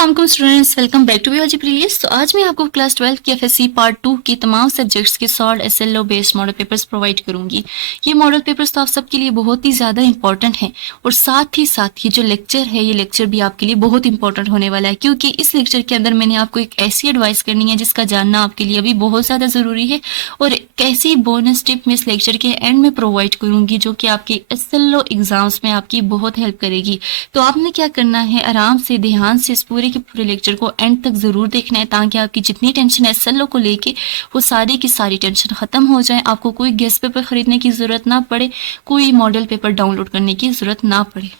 अस्सलाम वालेकुम students, welcome back to बिहाजी प्रीलियस। तो आज मैं आपको क्लास 12 की एफएससी पार्ट 2 की तमाम सब्जेक्ट्स के solve SLO based model papers provide करूंगी। ये मॉडल पेपर्स तो आप सबके लिए बहुत ही ज़्यादा इंपॉर्टेंट हैं और साथ ही जो लेक्चर है ये लेक्चर भी आपके लिए बहुत इंपॉर्टेंट होने वाला है, क्योंकि इस लेक्चर के अंदर मैंने आपको एक ऐसी एडवाइस करनी है जिसका जानना आपके लिए अभी बहुत ज़्यादा ज़रूरी है और एक ऐसी बोनस टिप मैं इस लेक्चर के एंड में प्रोवाइड करूंगी जो कि आपके एसएलओ एग्जाम्स में आपकी बहुत हेल्प करेगी। तो आपने क्या करना है, आराम से ध्यान से इस पूरे के पूरे लेक्चर को एंड तक जरूर देखना है ताकि आपकी जितनी टेंशन है एसएलओ को लेके वो सारी की सारी टेंशन खत्म हो जाए। आपको कोई गेस्ट पेपर खरीदने की जरूरत ना पड़े, कोई मॉडल पेपर डाउनलोड करने की जरूरत ना पड़े।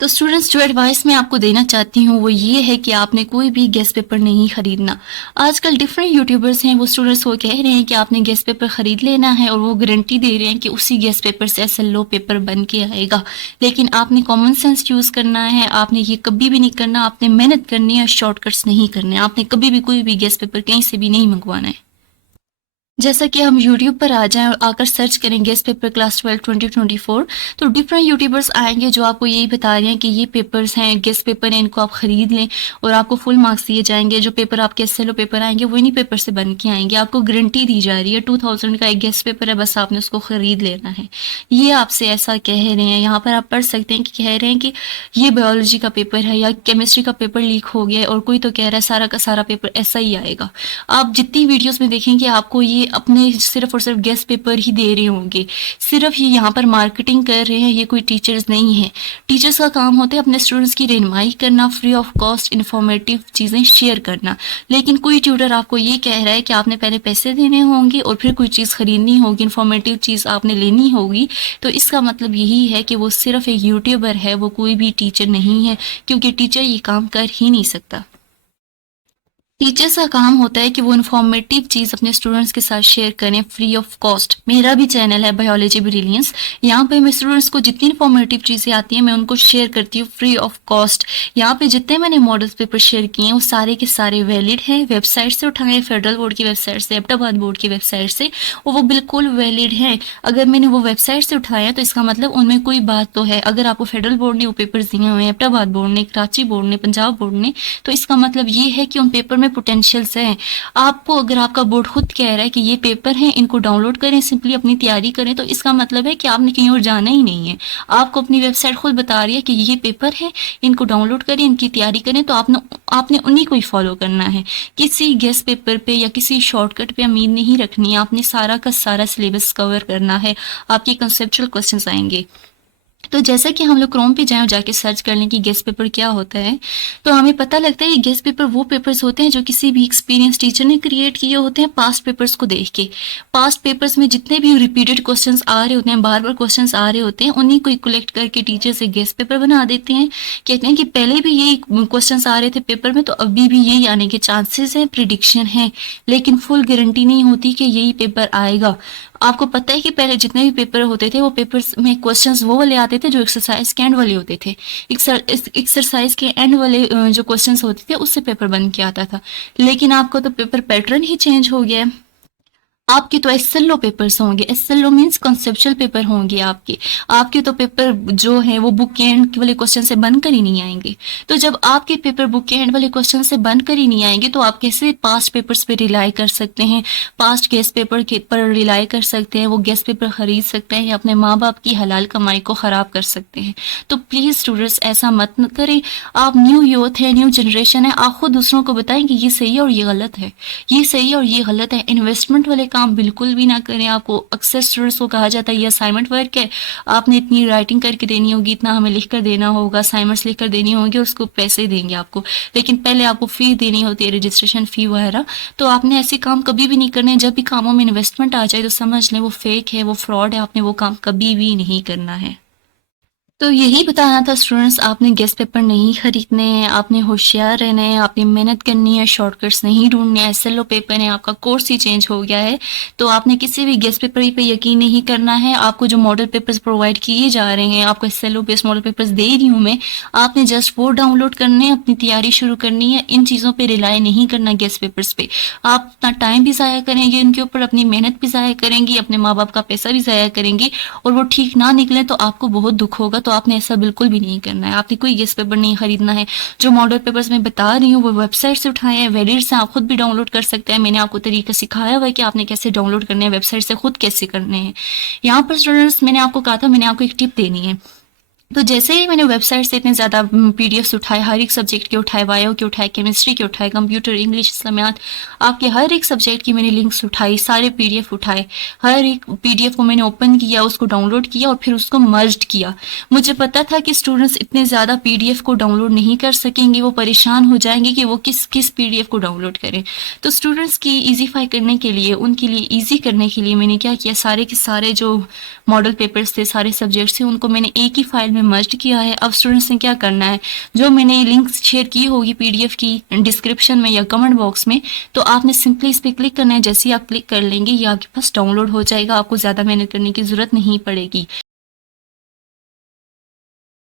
तो स्टूडेंट्स, जो एडवाइस मैं आपको देना चाहती हूँ वो ये है कि आपने कोई भी गेस्ट पेपर नहीं खरीदना। आजकल डिफरेंट यूट्यूबर्स हैं, वो स्टूडेंट्स को कह रहे हैं कि आपने गेस्ट पेपर खरीद लेना है और वो गारंटी दे रहे हैं कि उसी गेस्ट पेपर से एसएलओ पेपर बन के आएगा। लेकिन आपने कॉमन सेंस यूज़ करना है, आपने ये कभी भी नहीं करना। आपने मेहनत करनी है, शॉर्टकट्स नहीं करने। आपने कभी भी कोई भी गेस्ट पेपर कहीं से भी नहीं मंगवाना है। जैसा कि हम YouTube पर आ जाएं और आकर सर्च करें गेस्ट पेपर क्लास 12 2024, तो डिफरेंट यूट्यूबर्स आएंगे जो आपको यही बता रहे हैं कि ये पेपर्स हैं, गेस्ट पेपर हैं, इनको आप खरीद लें और आपको फुल मार्क्स दिए जाएंगे। जो पेपर आपके एसएलओ पेपर आएंगे वो इन्हीं पेपर से बन के आएंगे। आपको गारंटी दी जा रही है 2000 का एक गेस्ट पेपर है, बस आपने उसको खरीद लेना है। ये आपसे ऐसा कह रहे हैं। यहाँ पर आप पढ़ सकते हैं कि कह रहे हैं कि ये बायोलॉजी का पेपर है या केमिस्ट्री का पेपर लीक हो गया है, और कोई तो कह रहा है सारा का सारा पेपर ऐसा ही आएगा। आप जितनी वीडियोस में देखेंगे आपको ये अपने सिर्फ और सिर्फ गेस्ट पेपर ही दे रहे होंगे। सिर्फ ये यहाँ पर मार्केटिंग कर रहे हैं, ये कोई टीचर्स नहीं है। टीचर्स का काम होता है अपने स्टूडेंट्स की रहनुमाई करना, फ्री ऑफ कॉस्ट इन्फॉर्मेटिव चीज़ें शेयर करना। लेकिन कोई ट्यूटर आपको ये कह रहा है कि आपने पहले पैसे देने होंगे और फिर कोई चीज़ खरीदनी होगी, इन्फॉर्मेटिव चीज़ आपने लेनी होगी। तो इसका मतलब यही है कि वो सिर्फ एक यूट्यूबर है, वो कोई भी टीचर नहीं है, क्योंकि टीचर ये काम कर ही नहीं सकता। टीचर्स का काम होता है कि वो इन्फॉर्मेटिव चीज़ अपने स्टूडेंट्स के साथ शेयर करें फ्री ऑफ कॉस्ट। मेरा भी चैनल है बायोलॉजी ब्रिलियंस, यहाँ पे मैं स्टूडेंट्स को जितनी इन्फॉर्मेटिव चीज़ें आती हैं मैं उनको शेयर करती हूँ फ्री ऑफ कॉस्ट। यहाँ पे जितने मैंने मॉडल्स पेपर शेयर किए हैं वो सारे के सारे वैलिड हैं, वेबसाइट से उठाए, फेडरल बोर्ड की वेबसाइट से, अहमदाबाद बोर्ड की वेबसाइट से, और वो बिल्कुल वैलिड है। अगर मैंने वो वेबसाइट से उठाया तो इसका मतलब उनमें कोई बात तो है। अगर आपको फेडरल बोर्ड ने वो पेपर दिए हुए हैं, अहमदाबाद बोर्ड ने, कराची बोर्ड ने, पंजाब बोर्ड ने, तो इसका मतलब ये है कि उन पेपर में पोटेंशियल्स हैं। आपको अगर आपका बोर्ड खुद कह रहा है कि ये पेपर हैं, इनको डाउनलोड करें, सिंपली अपनी तैयारी करें, तो इसका मतलब है कि आपने कहीं और जाना ही नहीं है। आपको अपनी वेबसाइट खुद बता रही है कि ये पेपर है, इनको डाउनलोड करें, इनकी तैयारी करें, तो आपने उन्हीं को ही फॉलो करना है। किसी गेस्ट पेपर पे या किसी शॉर्टकट पे उम्मीद नहीं रखनी है। आपने सारा का सारा सिलेबस कवर करना है। आपके कंसेप्चुअल क्वेश्चंस आएंगे। तो जैसा कि हम लोग क्रोम पे जाएं और जाके सर्च कर लें कि गेस्ट पेपर क्या होता है, तो हमें पता लगता है कि गेस्ट पेपर वो पेपर्स होते हैं जो किसी भी एक्सपीरियंस टीचर ने क्रिएट किए होते हैं पास्ट पेपर्स को देख के। पास्ट पेपर्स में जितने भी रिपीटेड क्वेश्चंस आ रहे होते हैं, बार बार क्वेश्चंस आ रहे होते हैं, उन्हीं को कलेक्ट करके टीचर से गेस्ट पेपर बना देते हैं। कहते हैं कि पहले भी यही क्वेश्चंस आ रहे थे पेपर में, तो अभी भी यही आने के चांसेस हैं, प्रिडिक्शन है, लेकिन फुल गारंटी नहीं होती कि यही पेपर आएगा। आपको पता है कि पहले जितने भी पेपर होते थे वो पेपर्स में क्वेश्चंस वो वाले आते थे जो एक्सरसाइज के एंड वाले होते थे। एक्सरसाइज के एंड वाले जो क्वेश्चंस होते थे उससे पेपर बन के आता था। लेकिन आपका तो पेपर पैटर्न ही चेंज हो गया है। आपके तो एसएलओ पेपर्स होंगे। एसएलओ मींस कॉन्सेप्चुअल पेपर होंगे आपके तो पेपर जो है वो बुक एंड वाले क्वेश्चन से बनकर ही नहीं आएंगे। तो जब आपके पेपर बुक एंड वाले क्वेश्चन से बनकर ही नहीं आएंगे तो आप कैसे पास्ट पेपर्स पे रिलाई कर सकते हैं, पास्ट गेस्ट पेपर के पर रिलाई कर सकते हैं, वो गेस्ट पेपर खरीद सकते हैं या अपने माँ बाप की हलाल कमाई को ख़राब कर सकते हैं। तो प्लीज़ स्टूडेंट्स ऐसा मत करें। आप न्यू यूथ है, न्यू जनरेशन है, आप खुद दूसरों को बताएं कि ये सही है और ये गलत है, ये सही है और ये गलत है। इन्वेस्टमेंट वाले काम बिल्कुल भी ना करें। आपको अक्सर स्टूडेंट्स को कहा जाता है ये असाइनमेंट वर्क है, आपने इतनी राइटिंग करके देनी होगी, इतना हमें लिख कर देना होगा, असाइनमेंट्स लिख कर देनी होगी, उसको पैसे देंगे आपको, लेकिन पहले आपको फी देनी होती है, रजिस्ट्रेशन फी वगैरह। तो आपने ऐसे काम कभी भी नहीं करने। जब भी कामों में इन्वेस्टमेंट आ जाए तो समझ लें वो फेक है, वो फ्रॉड है, आपने वो काम कभी भी नहीं करना है। तो यही बताना था स्टूडेंट्स, आपने गेस्ट पेपर नहीं खरीदने हैं, आपने होशियार रहना है, आपने मेहनत करनी है, शॉर्टकट्स नहीं ढूंढने हैं। एसएलओ पेपर है, आपका कोर्स ही चेंज हो गया है, तो आपने किसी भी गेस्ट पेपर पे यकीन नहीं करना है। आपको जो मॉडल पेपर्स प्रोवाइड किए जा रहे हैं, आपको एसएलओ बेस्ड मॉडल पेपर्स दे रही हूँ मैं, आपने जस्ट वो डाउनलोड करने हैं, अपनी तैयारी शुरू करनी है। इन चीज़ों पर रिलाई नहीं करना गेस्ट पेपर्स पे। आप अपना टाइम भी ज़ाया करेंगे इनके ऊपर, अपनी मेहनत भी ज़ाया करेंगी, अपने माँ बाप का पैसा भी ज़ाया करेंगी, और वो ठीक ना निकले तो आपको बहुत दुख होगा। तो आपने ऐसा बिल्कुल भी नहीं करना है। आपने कोई गेस्ट पेपर नहीं खरीदना है। जो मॉडल पेपर्स मैं बता रही हूँ वो वेबसाइट से उठाए हैं, वेरिड से आप खुद भी डाउनलोड कर सकते हैं। मैंने आपको तरीका सिखाया हुआ है कि आपने कैसे डाउनलोड करने हैं, वेबसाइट से खुद कैसे करने हैं। यहाँ पर स्टूडेंट्स मैंने आपको कहा था, मैंने आपको एक टिप देनी है। तो जैसे ही मैंने वेबसाइट से इतने ज़्यादा पीडीएफ्स उठाए, हर एक सब्जेक्ट के उठाए, बायो के उठाए, केमिस्ट्री के उठाए, कंप्यूटर, इंग्लिश, इस्लामियात, आपके हर एक सब्जेक्ट की मैंने लिंक्स उठाई, सारे पीडीएफ उठाए, हर एक पीडीएफ को मैंने ओपन किया, उसको डाउनलोड किया और फिर उसको मर्ज किया। मुझे पता था कि स्टूडेंट्स इतने ज़्यादा पीडीएफ को डाउनलोड नहीं कर सकेंगे, वो परेशान हो जाएंगे कि वो किस किस पीडीएफ को डाउनलोड करें। तो स्टूडेंट्स की ईजीफाई करने के लिए, उनके लिए ईजी करने के लिए मैंने क्या किया, सारे के सारे जो मॉडल पेपर्स थे, सारे सब्जेक्ट्स थे, उनको मैंने एक ही फाइल में मर्ज किया है। अब स्टूडेंट्स ने क्या करना है, जो मैंने लिंक शेयर की होगी पीडीएफ की डिस्क्रिप्शन में या कमेंट बॉक्स में, तो आपने सिंपली इस पर क्लिक करना है। जैसे ही आप क्लिक कर लेंगे ये आपके पास डाउनलोड हो जाएगा, आपको ज़्यादा मेहनत करने की ज़रूरत नहीं पड़ेगी।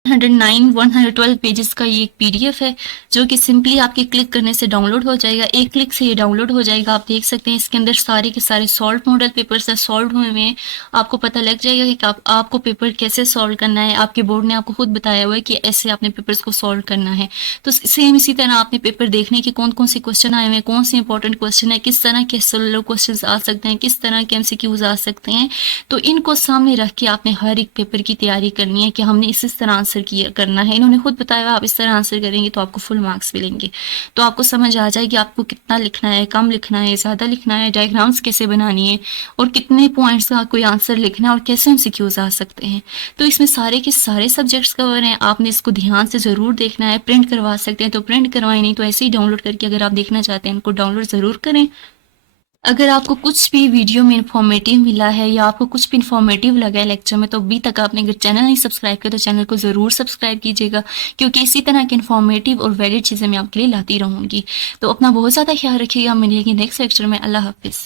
109 112 पेजेस का ये एक पीडीएफ है जो कि सिंपली आपके क्लिक करने से डाउनलोड हो जाएगा। एक क्लिक से ये डाउनलोड हो जाएगा। आप देख सकते हैं इसके अंदर सारे के सारे सॉल्व मॉडल पेपर्स है, सॉल्व हुए हैं। आपको पता लग जाएगा कि आपको पेपर कैसे सॉल्व करना है। आपके बोर्ड ने आपको खुद बताया हुआ है कि ऐसे आपने पेपर्स को सॉल्व करना है। तो सेम इसी तरह आपने पेपर देखने के कौन कौन से क्वेश्चन आए हुए हैं, कौन से इंपॉर्टेंट क्वेश्चन है, किस तरह के सोलो क्वेश्चन आ सकते हैं, किस तरह के एमसीक्यूज आ सकते हैं। तो इनको सामने रख के आपने हर एक पेपर की तैयारी करनी है कि हमने इस तरह आंसर किया करना है। इन्होंने खुद बताया आप इस तरह आंसर करेंगे तो आपको फुल मार्क्स मिलेंगे। तो आपको समझ आ जाएगी आपको कितना लिखना है, कम लिखना है, ज़्यादा लिखना है, डायग्राम्स कैसे बनानी है और कितने पॉइंट्स का कोई आंसर लिखना है और कैसे एमसीक्यूज आ सकते हैं। तो इसमें सारे के सारे सब्जेक्ट्स कवर हैं। आपने इसको ध्यान से ज़रूर देखना है। प्रिंट करवा सकते हैं तो प्रिंट करवाएं, नहीं तो ऐसे ही डाउनलोड करके अगर आप देखना चाहते हैं इनको डाउनलोड ज़रूर करें। अगर आपको कुछ भी वीडियो में इन्फॉर्मेटिव मिला है या आपको कुछ भी इन्फॉर्मेटिव लगा है लेक्चर में, तो अभी तक आपने अगर चैनल नहीं सब्सक्राइब किया तो चैनल को ज़रूर सब्सक्राइब कीजिएगा, क्योंकि इसी तरह की इन्फॉर्मेटिव और वैलिड चीज़ें मैं आपके लिए लाती रहूँगी। तो अपना बहुत ज़्यादा ख्याल रखिएगा। मिलेंगे नेक्स्ट लेक्चर में। अल्लाह हाफिज़।